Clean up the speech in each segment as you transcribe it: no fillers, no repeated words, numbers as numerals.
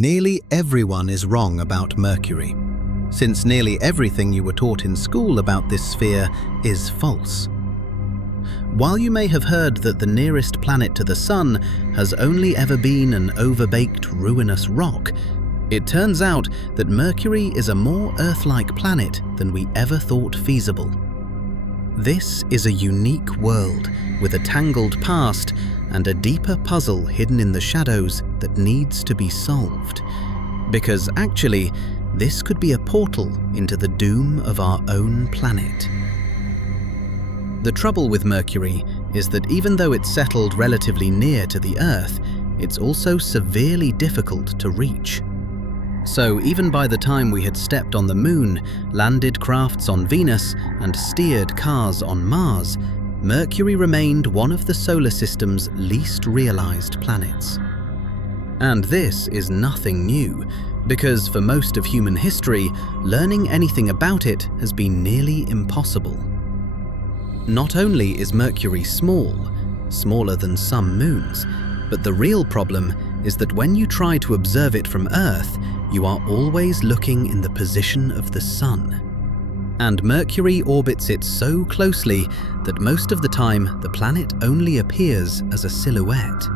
Nearly everyone is wrong about Mercury, since nearly everything you were taught in school about this sphere is false. While you may have heard that the nearest planet to the Sun has only ever been an overbaked, ruinous rock, it turns out that Mercury is a more Earth-like planet than we ever thought feasible. This is a unique world with a tangled past and a deeper puzzle hidden in the shadows that needs to be solved. Because actually, this could be a portal into the doom of our own planet. The trouble with Mercury is that even though it's settled relatively near to the Earth, it's also severely difficult to reach. So even by the time we had stepped on the Moon, landed crafts on Venus, and steered cars on Mars, Mercury remained one of the solar system's least realized planets. And this is nothing new, because for most of human history, learning anything about it has been nearly impossible. Not only is Mercury small, smaller than some moons, but the real problem is that when you try to observe it from Earth, you are always looking in the position of the Sun. And Mercury orbits it so closely that most of the time the planet only appears as a silhouette.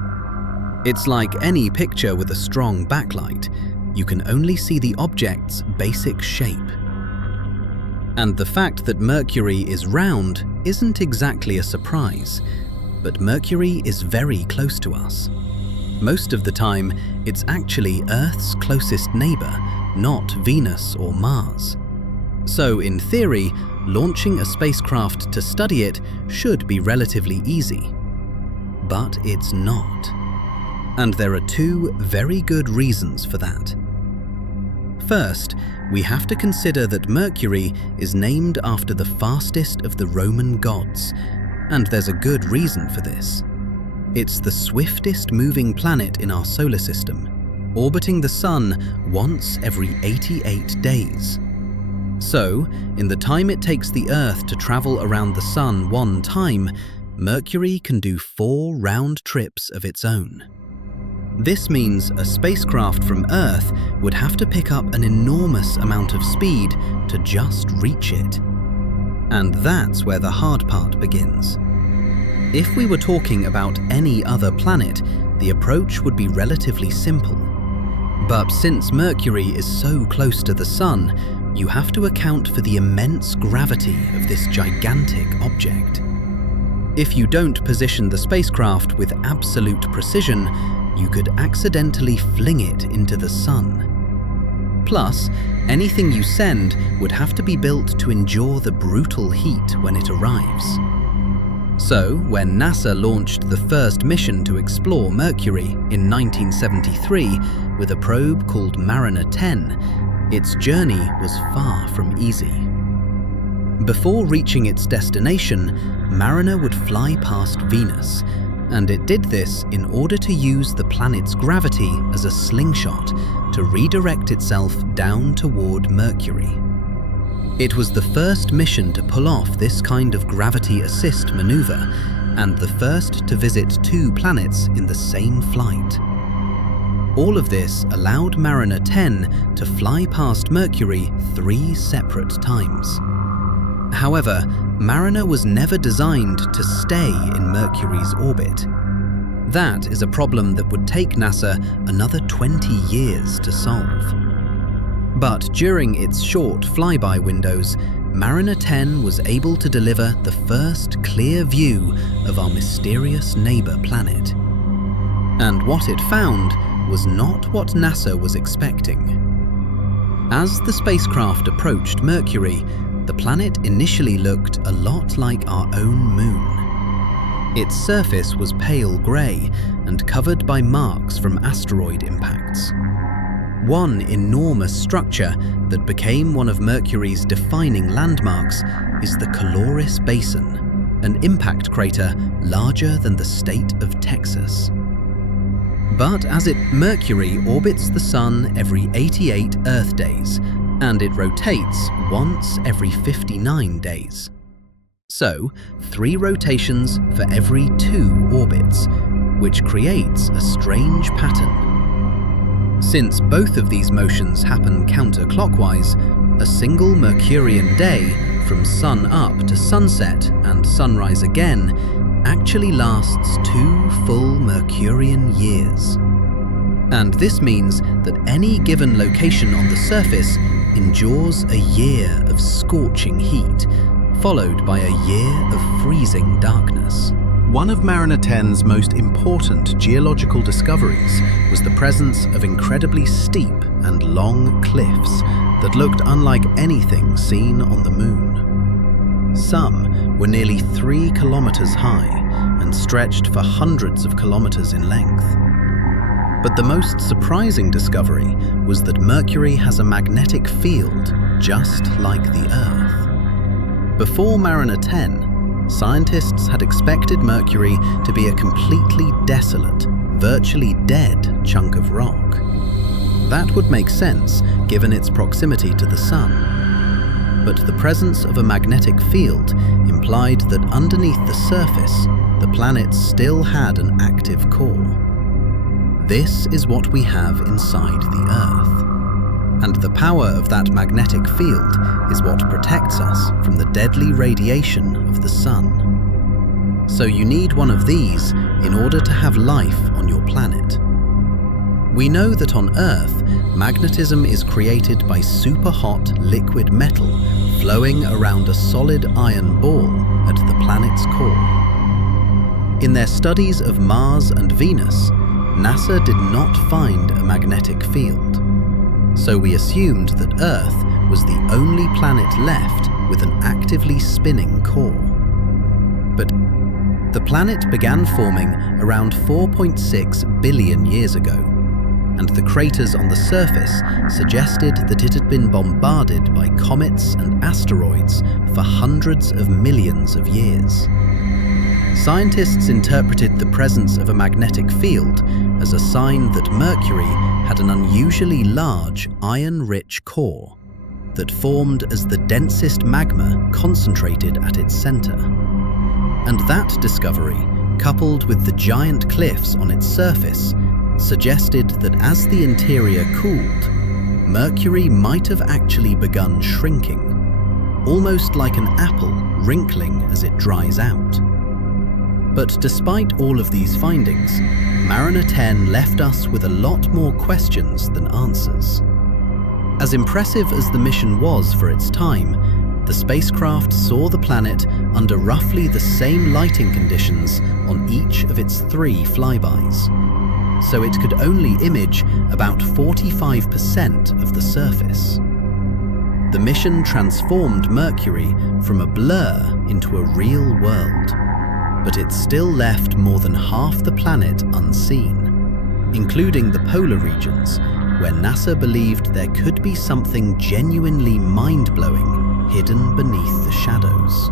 It's like any picture with a strong backlight. You can only see the object's basic shape. And the fact that Mercury is round isn't exactly a surprise, but Mercury is very close to us. Most of the time, it's actually Earth's closest neighbor, not Venus or Mars. So in theory, launching a spacecraft to study it should be relatively easy. But it's not. And there are two very good reasons for that. First, we have to consider that Mercury is named after the fastest of the Roman gods, and there's a good reason for this. It's the swiftest moving planet in our solar system, orbiting the Sun once every 88 days. So, in the time it takes the Earth to travel around the Sun one time, Mercury can do 4 round trips of its own. This means a spacecraft from Earth would have to pick up an enormous amount of speed to just reach it. And that's where the hard part begins. If we were talking about any other planet, the approach would be relatively simple. But since Mercury is so close to the Sun, you have to account for the immense gravity of this gigantic object. If you don't position the spacecraft with absolute precision, you could accidentally fling it into the Sun. Plus, anything you send would have to be built to endure the brutal heat when it arrives. So, when NASA launched the first mission to explore Mercury in 1973 with a probe called Mariner 10, its journey was far from easy. Before reaching its destination, Mariner would fly past Venus, and it did this in order to use the planet's gravity as a slingshot to redirect itself down toward Mercury. It was the first mission to pull off this kind of gravity assist maneuver, and the first to visit 2 planets in the same flight. All of this allowed Mariner 10 to fly past Mercury 3 separate times. However, Mariner was never designed to stay in Mercury's orbit. That is a problem that would take NASA another 20 years to solve. But during its short flyby windows, Mariner 10 was able to deliver the first clear view of our mysterious neighbor planet. And what it found was not what NASA was expecting. As the spacecraft approached Mercury, the planet initially looked a lot like our own moon. Its surface was pale grey and covered by marks from asteroid impacts. One enormous structure that became one of Mercury's defining landmarks is the Caloris Basin, an impact crater larger than the state of Texas. But Mercury orbits the Sun every 88 Earth days, and it rotates once every 59 days. So, 3 rotations for every 2 orbits, which creates a strange pattern. Since both of these motions happen counterclockwise, a single Mercurian day from sun up to sunset and sunrise again actually lasts 2 full Mercurian years. And this means that any given location on the surface endures a year of scorching heat, followed by a year of freezing darkness. One of Mariner 10's most important geological discoveries was the presence of incredibly steep and long cliffs that looked unlike anything seen on the Moon. Some were nearly 3 kilometers high and stretched for hundreds of kilometers in length. But the most surprising discovery was that Mercury has a magnetic field just like the Earth. Before Mariner 10, scientists had expected Mercury to be a completely desolate, virtually dead chunk of rock. That would make sense given its proximity to the Sun. But the presence of a magnetic field implied that underneath the surface, the planet still had an active core. This is what we have inside the Earth. And the power of that magnetic field is what protects us from the deadly radiation of the Sun. So you need one of these in order to have life on your planet. We know that on Earth, magnetism is created by superhot liquid metal flowing around a solid iron ball at the planet's core. In their studies of Mars and Venus, NASA did not find a magnetic field. So we assumed that Earth was the only planet left with an actively spinning core. But the planet began forming around 4.6 billion years ago, and the craters on the surface suggested that it had been bombarded by comets and asteroids for hundreds of millions of years. Scientists interpreted the presence of a magnetic field as a sign that Mercury had an unusually large iron-rich core that formed as the densest magma concentrated at its center. And that discovery, coupled with the giant cliffs on its surface, suggested that as the interior cooled, Mercury might have actually begun shrinking, almost like an apple wrinkling as it dries out. But despite all of these findings, Mariner 10 left us with a lot more questions than answers. As impressive as the mission was for its time, the spacecraft saw the planet under roughly the same lighting conditions on each of its 3 flybys. So it could only image about 45% of the surface. The mission transformed Mercury from a blur into a real world. But it still left more than half the planet unseen, including the polar regions, where NASA believed there could be something genuinely mind-blowing hidden beneath the shadows.